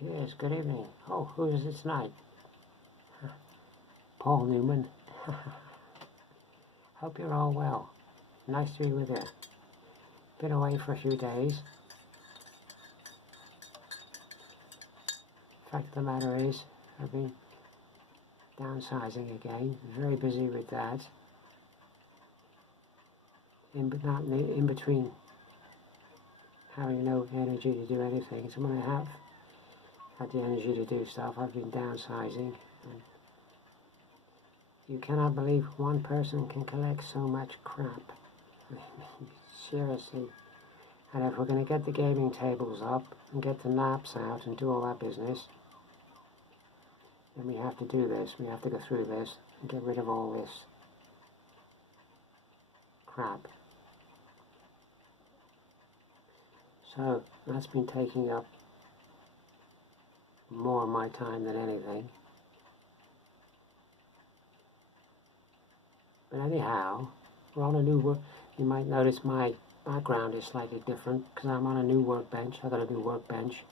Cheers, good evening. Oh, who is it tonight? Paul Newman. Hope you're all well. Nice to be with you. Been away for a few days. Fact of the matter is, I've been downsizing again. Very busy with that. In between having no energy to do anything. So when I have had the energy to do stuff, I've been downsizing. And you cannot believe one person can collect so much crap. Seriously. And if we're going to get the gaming tables up and get the naps out and do all that business, then we have to do this. We have to go through this and get rid of all this crap. So that's been taking up more of my time than anything. But anyhow, we're on a new work. You might notice my background is slightly different because I'm on a new workbench. I've got a new workbench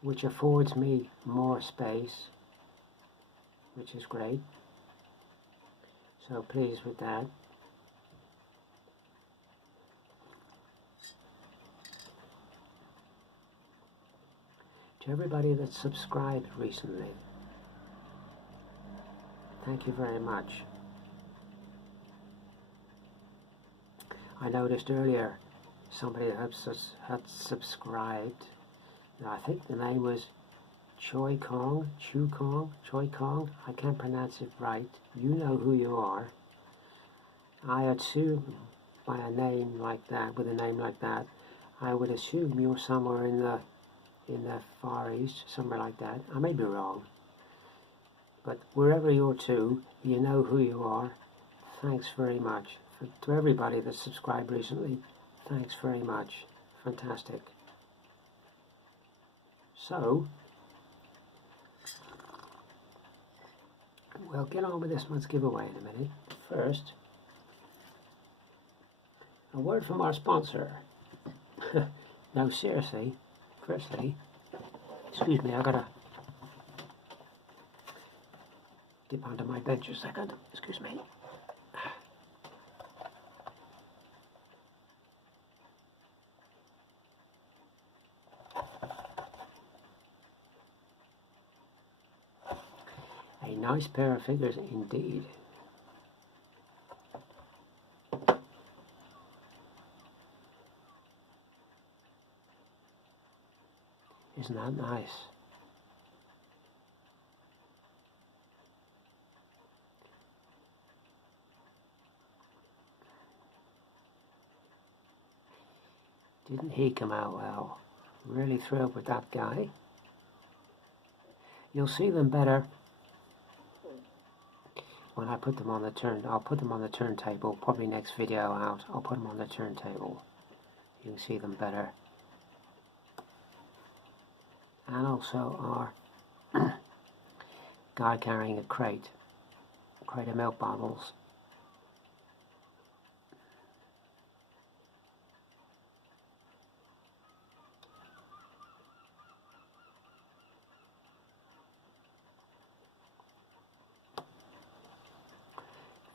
which affords me more space, which is great. So pleased with that. To everybody that's subscribed recently, thank you very much. I noticed earlier somebody had subscribed. I think the name was Choi Kong. I can't pronounce it right. You know who you are. I assume by a name like that, with a name like that, I would assume you're somewhere in the Far East, somewhere like that. I may be wrong. But wherever you're to, you know who you are. Thanks very much. To everybody that subscribed recently, thanks very much. Fantastic. So, we'll get on with this month's giveaway in a minute. First, a word from our sponsor. No, seriously, firstly, excuse me, I gotta dip onto my bench a second. Excuse me. A nice pair of figures indeed. Isn't that nice? Didn't he come out well? Really thrilled with that guy. You'll see them better when I put them on the I'll put them on the turntable. Probably next video out, I'll put them on the turntable. You can see them better. And also our guy carrying a crate of milk bottles.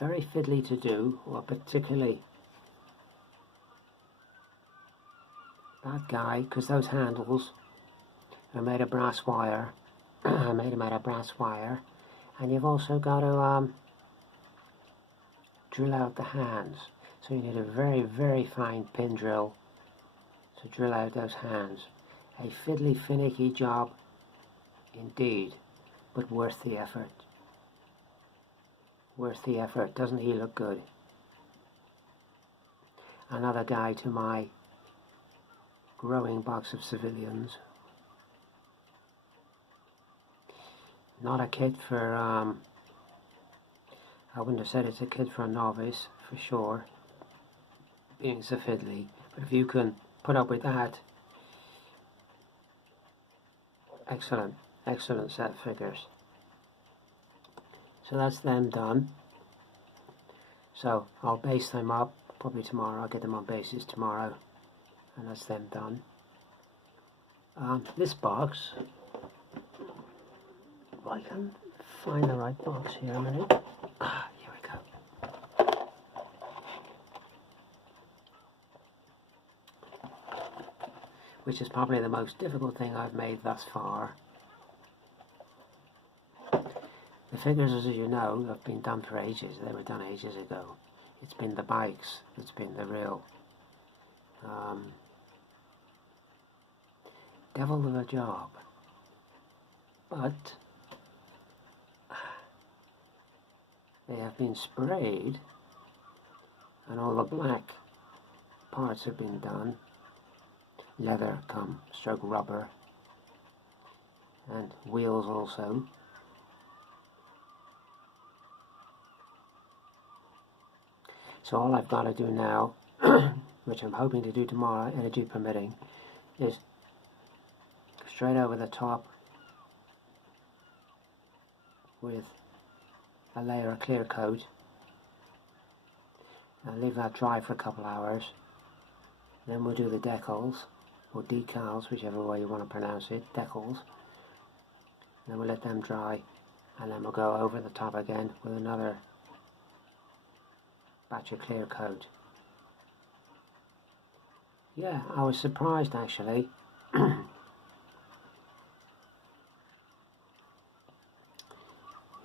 Very fiddly to do, or particularly that guy, because those handles are made of brass wire. I made them out of brass wire, and you've also got to drill out the hands. So you need a very, very fine pin drill to drill out those hands. A fiddly, finicky job indeed, but worth the effort. Worth the effort. Doesn't he look good? Another guy to my growing box of civilians. Not a kit for, I wouldn't have said it's a kit for a novice, for sure, being so fiddly. But if you can put up with that, excellent, excellent set figures. So that's them done. So I'll base them up probably tomorrow. I'll get them on bases tomorrow, and that's them done. This box, if I can find the right box here a minute. Here we go. Which is probably the most difficult thing I've made thus far. The figures, as you know, have been done for ages. They were done ages ago. It's been the bikes that's been the real devil of a job. But they have been sprayed and all the black parts have been done. Leather stroke rubber, and wheels also. So all I've got to do now, which I'm hoping to do tomorrow, energy permitting, is go straight over the top with a layer of clear coat and leave that dry for a couple hours. Then we'll do the decals, or decals, whichever way you want to pronounce it, decals. Then we'll let them dry, and then we'll go over the top again with another batch of clear coat. Yeah, I was surprised actually.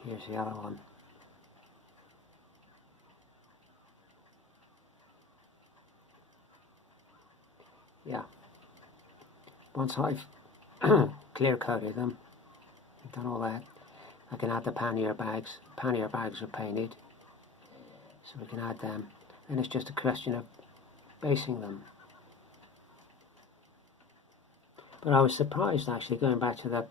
Here's the other one. Yeah. Once I've clear coated them, done all that, I can add the pannier bags. Pannier bags are painted, so we can add them. And it's just a question of basing them. But I was surprised actually, going back to the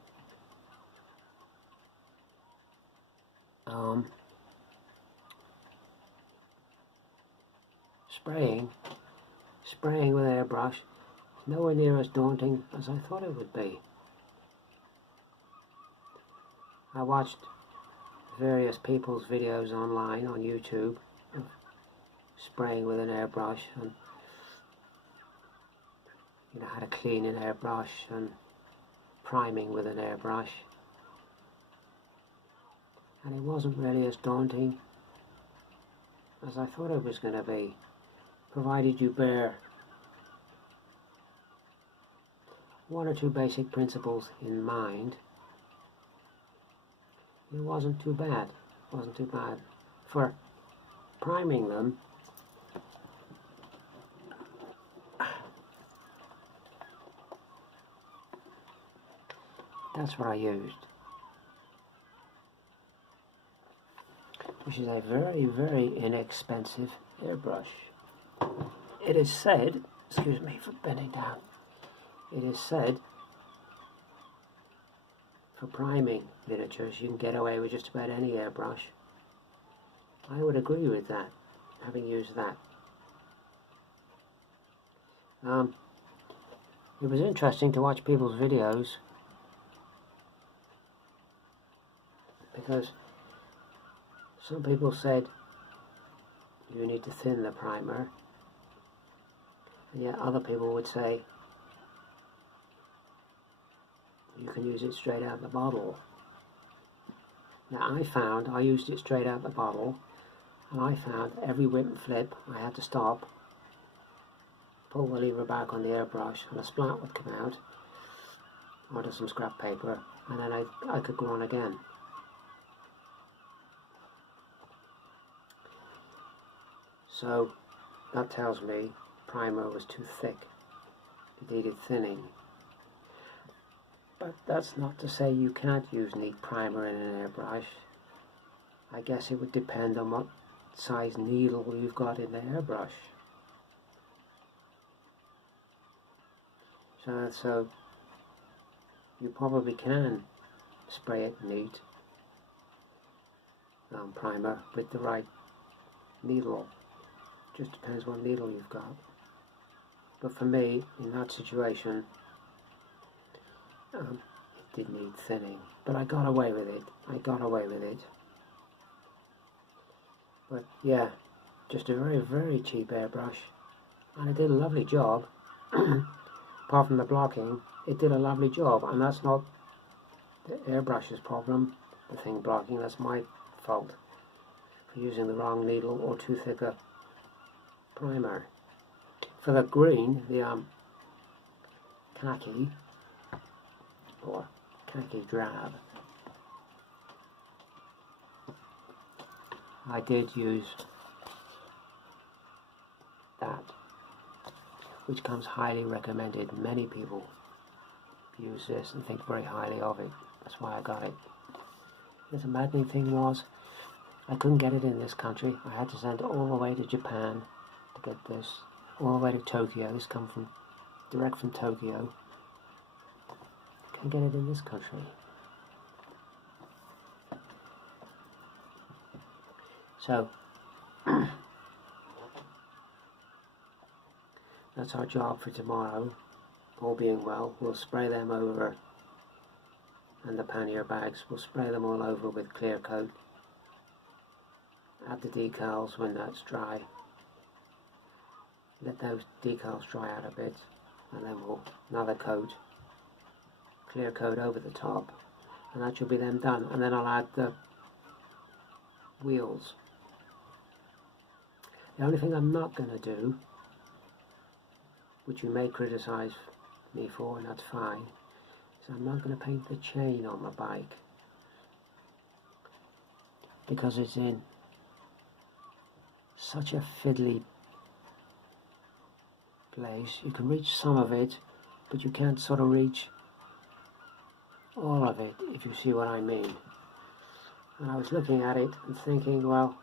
spraying with airbrush. Nowhere near as daunting as I thought it would be. I watched various people's videos online on YouTube of spraying with an airbrush, and you know how to clean an airbrush and priming with an airbrush, and it wasn't really as daunting as I thought it was going to be, provided you bear one or two basic principles in mind. It wasn't too bad. It wasn't too bad. For priming them, that's what I used, which is a very, very inexpensive airbrush. It is said, excuse me for bending down, it is said for priming miniatures you can get away with just about any airbrush. I would agree with that, having used that. It was interesting to watch people's videos, because some people said you need to thin the primer, and yet other people would say you can use it straight out of the bottle. Now I used it straight out of the bottle, and I found every whip and flip I had to stop, pull the lever back on the airbrush, and a splat would come out onto some scrap paper, and then I could go on again. So that tells me primer was too thick. It needed thinning. But that's not to say you can't use neat primer in an airbrush. I guess it would depend on what size needle you've got in the airbrush. So you probably can spray it neat, primer, with the right needle. Just depends what needle you've got. But for me, in that situation, it did need thinning, but I got away with it. But yeah, just a very, very cheap airbrush, and it did a lovely job. apart from the blocking, it did a lovely job, and that's not the airbrush's problem, the thing blocking, that's my fault for using the wrong needle or too thick a primer. For the green, the khaki or khaki drab, I did use that, which comes highly recommended. Many people use this and think very highly of it. That's why I got it. The maddening thing was, I couldn't get it in this country. I had to send it all the way to Japan to get this, all the way to Tokyo. This comes from direct from Tokyo. Can't get it in this country. So that's our job for tomorrow. All being well, we'll spray them over, and the pannier bags, we'll spray them all over with clear coat. Add the decals when that's dry. Let those decals dry out a bit, and then we'll another coat, clear coat over the top, and that should be them done. And then I'll add the wheels. The only thing I'm not going to do, which you may criticise me for, and that's fine, is I'm not going to paint the chain on the bike, because it's in such a fiddly place. You can reach some of it, but you can't sort of reach all of it, if you see what I mean. And I was looking at it and thinking, well,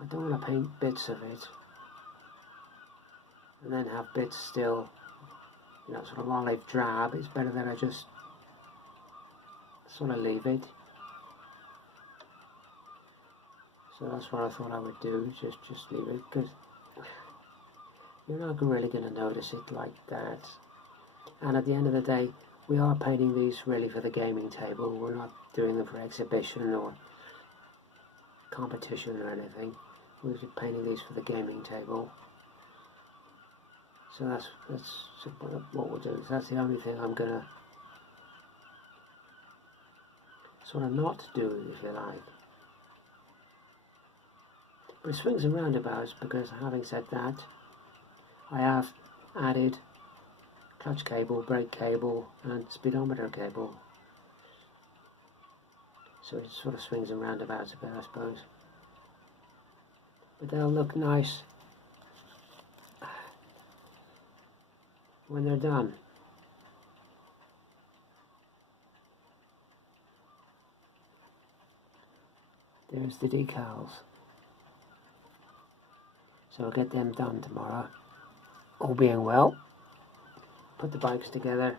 I don't want to paint bits of it and then have bits still, you know, sort of olive drab. It's better that I just sort of leave it. So that's what I thought I would do, just leave it, because you're not really going to notice it like that. And at the end of the day, we are painting these really for the gaming table. We're not doing them for exhibition or competition or anything. We're just painting these for the gaming table. So that's what we'll do. So that's the only thing I'm going to sort of not do, if you like. But it swings and roundabouts, because having said that, I have added clutch cable, brake cable and speedometer cable. So it sort of swings and roundabouts a bit, I suppose. But they'll look nice when they're done. There's the decals. So I'll get them done tomorrow. All being well, put the bikes together,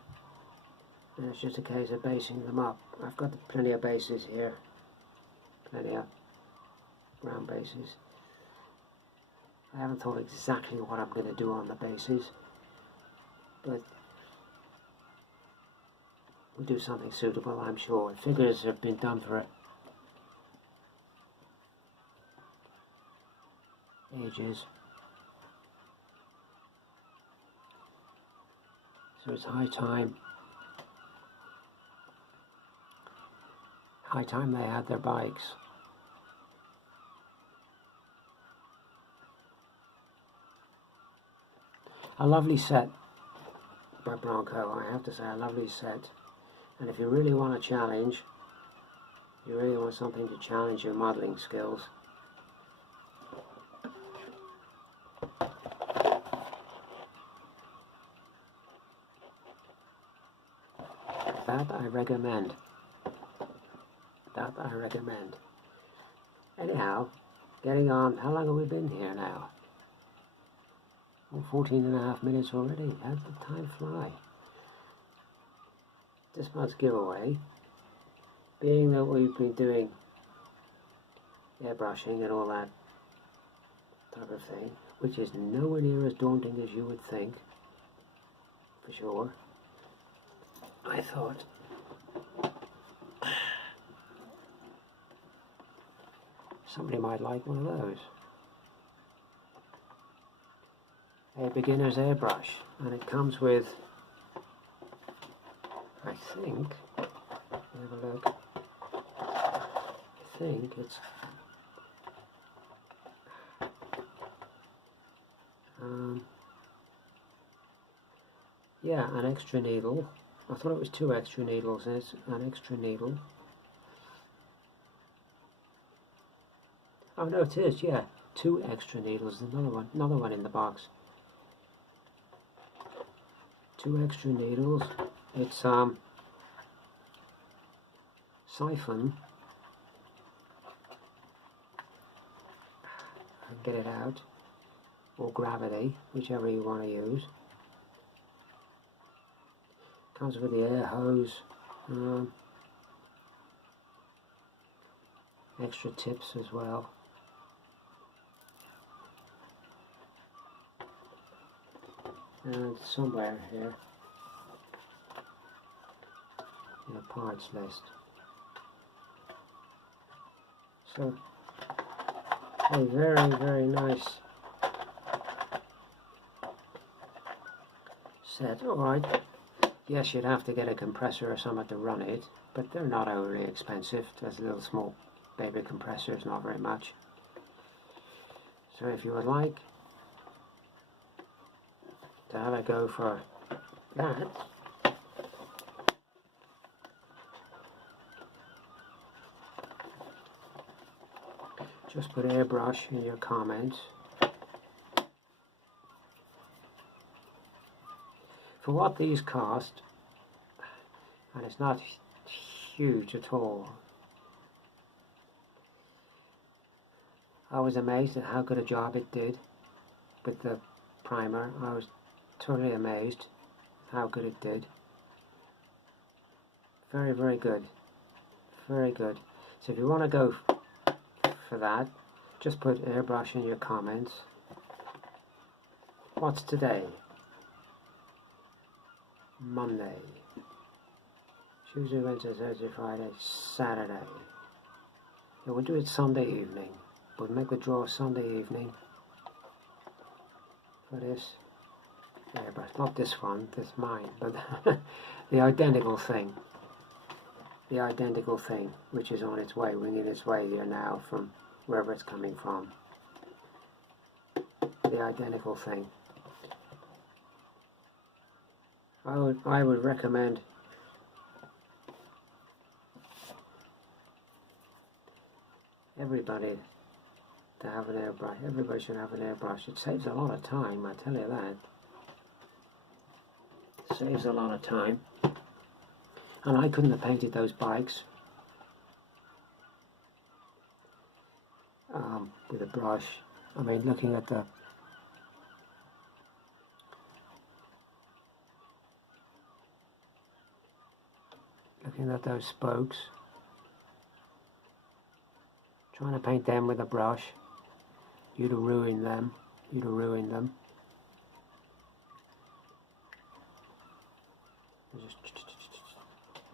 and it's just a case of basing them up. I've got plenty of bases here, plenty of round bases. I haven't thought exactly what I'm going to do on the bases, but we'll do something suitable, I'm sure. Figures have been done for ages. So it's high time they had their bikes. A lovely set by Bronco, I have to say, a lovely set. And if you really want a challenge, you really want something to challenge your modelling skills, that I recommend. That I recommend. Anyhow, getting on, how long have we been here now? Oh, 14.5 minutes already. How did the time fly? This month's giveaway, being that we've been doing airbrushing and all that type of thing, which is nowhere near as daunting as you would think, for sure, I thought somebody might like one of those. a beginner's airbrush, and it comes with, I think, have a look, I think it's yeah, an extra needle. I thought it was 2 extra needles. There's an extra needle. Oh no, it is, yeah, 2 extra needles. Another one in the box. 2 extra needles. It's siphon. I can get it out, or gravity, whichever you want to use. Comes with the air hose, extra tips as well. And somewhere here, in a parts list. So, a very, very nice set. Alright, yes, you'd have to get a compressor or something to run it, but they're not overly expensive. There's a little small baby compressors, not very much. So if you would like to have a go for that, just put airbrush in your comments. For what these cost, and it's not huge at all, I was amazed at how good a job it did with the primer. I was totally amazed how good it did. Very, very good. Very good. So if you want to go for that, just put airbrush in your comments. What's today? Monday. Tuesday, Wednesday, Thursday, Friday, Saturday. Yeah, we'll do it Sunday evening. We'll make the draw Sunday evening for this airbrush. Not this one, this mine, but the identical thing. The identical thing, which is on its way, winging its way here now from wherever it's coming from. The identical thing. I would recommend everybody to have an airbrush. Everybody should have an airbrush. It saves a lot of time, I tell you that. It saves a lot of time. And I couldn't have painted those bikes with a brush. I mean, looking at those spokes, trying to paint them with a brush, you'd have ruined them. You'd have ruined them.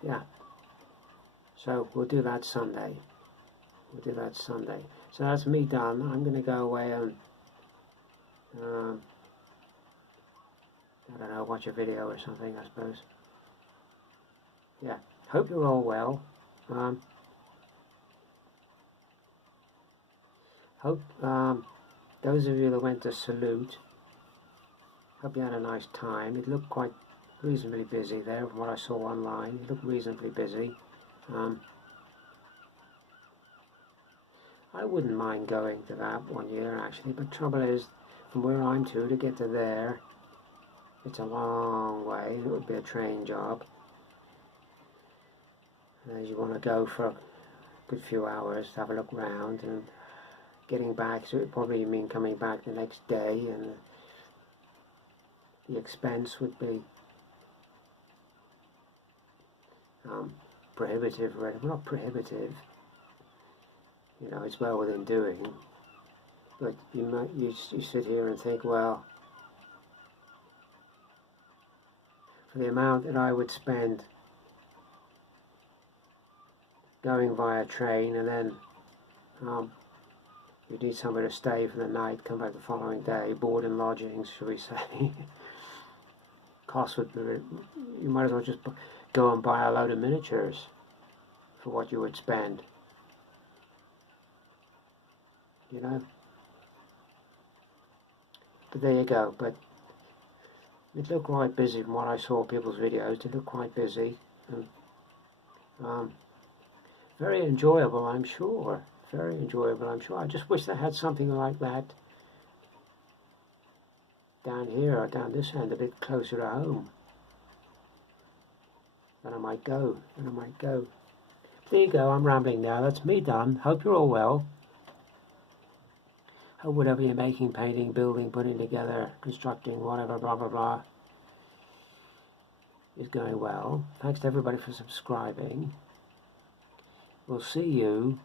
Yeah. So we'll do that Sunday. We'll do that Sunday. So that's me done. I'm going to go away and I don't know, watch a video or something, I suppose. Yeah. Hope you're all well. Hope those of you that went to Salute, hope you had a nice time. It looked quite reasonably busy there from what I saw online. It looked reasonably busy. I wouldn't mind going to that one year actually, but trouble is, from where I'm to get to there, it's a long way. It would be a train job. You want to go for a good few hours to have a look round, and getting back, so it would probably mean coming back the next day, and the expense would be prohibitive, well, not prohibitive, you know, it's well within doing, but you sit here and think, well, for the amount that I would spend going via train and then You need somewhere to stay for the night, come back the following day, board and lodgings, shall we say. Cost would be, you might as well just go and buy a load of miniatures for what you would spend. You know? But there you go. But it looked quite busy from what I saw people's videos. They look quite busy. And, very enjoyable, I'm sure. Very enjoyable, I'm sure. I just wish they had something like that down here or down this end, a bit closer to home. Then I might go. There you go, I'm rambling now. That's me done. Hope you're all well. Hope whatever you're making, painting, building, putting together, constructing, whatever, blah, blah, blah, is going well. Thanks to everybody for subscribing. We'll see you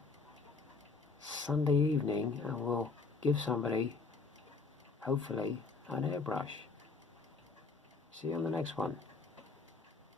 Sunday evening, and we'll give somebody, hopefully, an airbrush. See you on the next one.